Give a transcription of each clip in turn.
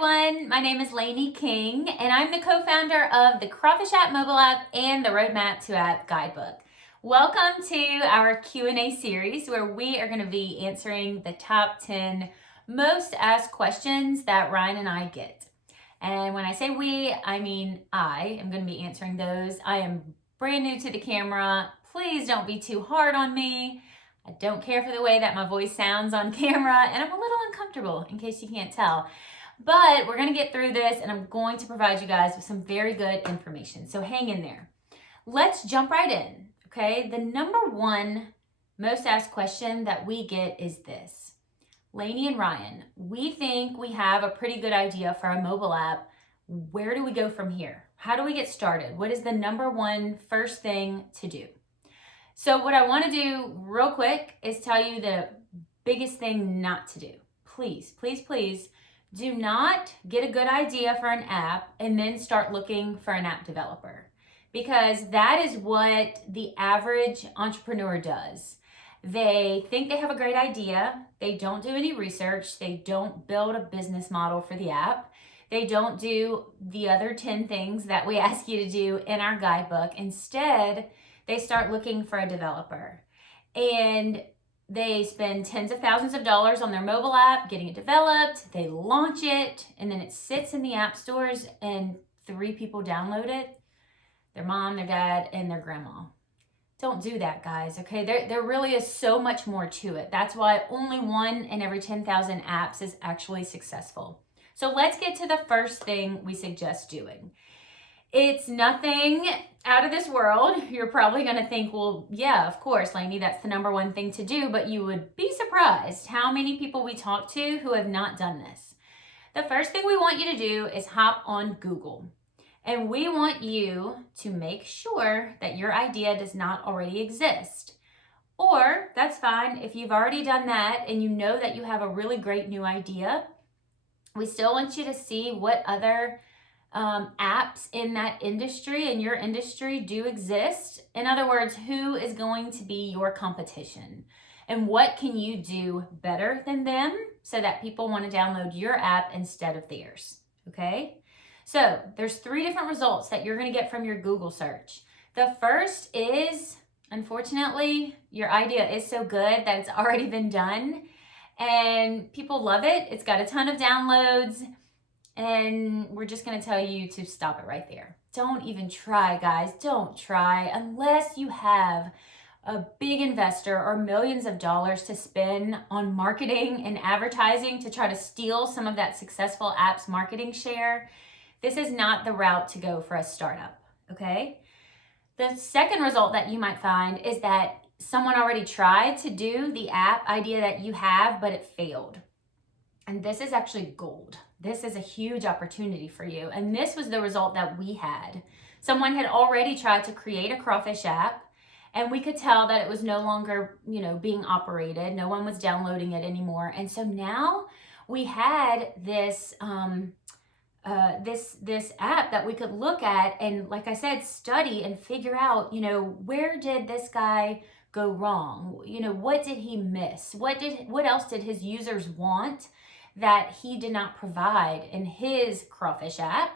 everyone, my name is Laney King and I'm the co-founder of the Crawfish App mobile app and the Roadmap to App guidebook. Welcome to our Q&A series where we are going to be answering the top 10 most asked questions that Ryan and I get. And when I say we, I mean I am going to be answering those. I am brand new to the camera. Please don't be too hard on me. I don't care for the way that my voice sounds on camera, and I'm a little uncomfortable in case you can't tell. But we're going to get through this, and I'm going to provide you guys with some very good information. So hang in there. Let's jump right in, okay? The number one most asked question that we get is this. Laney and Ryan, we think we have a pretty good idea for a mobile app. Where do we go from here? How do we get started? What is the number one first thing to do? So what I want to do real quick is tell you the biggest thing not to do. Please, please, please do not get a good idea for an app and then start looking for an app developer, because that is what the average entrepreneur does. They think they have a great idea. They don't do any research. They don't build a business model for the app. They don't do the other 10 things that we ask you to do in our guidebook. Instead, they start looking for a developer, and they spend tens of thousands of dollars on their mobile app, getting it developed. They launch it, and then it sits in the app stores, and 3 people download it: their mom, their dad, and their grandma. Don't do that, guys, okay? There really is so much more to it. That's why only 1 in every 10,000 apps is actually successful. So let's get to the first thing we suggest doing. It's nothing out of this world. You're probably going to think, well, yeah, of course, Laney, that's the number one thing to do, but you would be surprised how many people we talk to who have not done this. The first thing we want you to do is hop on Google, and we want you to make sure that your idea does not already exist. Or that's fine if you've already done that and you know that you have a really great new idea. We still want you to see what other apps in that industry, in your industry, do exist. In other words, who is going to be your competition and what can you do better than them so that people want to download your app instead of theirs, okay? So there's 3 different results that you're going to get from your Google search. The first is, unfortunately, your idea is so good that it's already been done and people love it. It's got a ton of downloads. And we're just going to tell you to stop it right there. Don't even try, guys. Don't try unless you have a big investor or millions of dollars to spend on marketing and advertising to try to steal some of that successful app's marketing share. This is not the route to go for a startup, okay? The second result that you might find is that someone already tried to do the app idea that you have, but it failed. And this is actually gold. This is a huge opportunity for you. And this was the result that we had. Someone had already tried to create a Crawfish app, and we could tell that it was no longer, being operated. No one was downloading it anymore. And so now we had this this app that we could look at and, like I said, study and figure out, where did this guy go wrong? What did he miss? What else did his users want that he did not provide in his Crawfish app?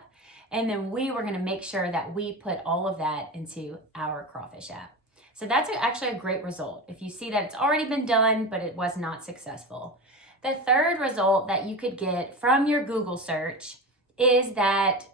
And then we were going to make sure that we put all of that into our Crawfish app. So that's actually a great result if you see that it's already been done, but it was not successful. The third result that you could get from your Google search is that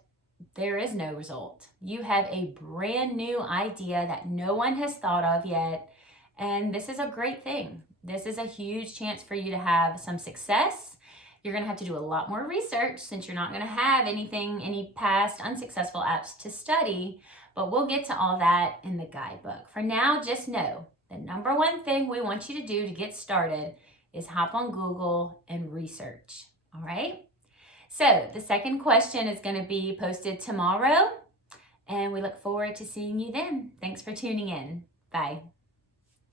there is no result. You have a brand new idea that no one has thought of yet. And this is a great thing. This is a huge chance for you to have some success. You're going to have to do a lot more research since you're not going to have any past unsuccessful apps to study, but we'll get to all that in the guidebook. For now, just know the number one thing we want you to do to get started is hop on Google and research, all right? So the second question is going to be posted tomorrow, and we look forward to seeing you then. Thanks for tuning in. Bye.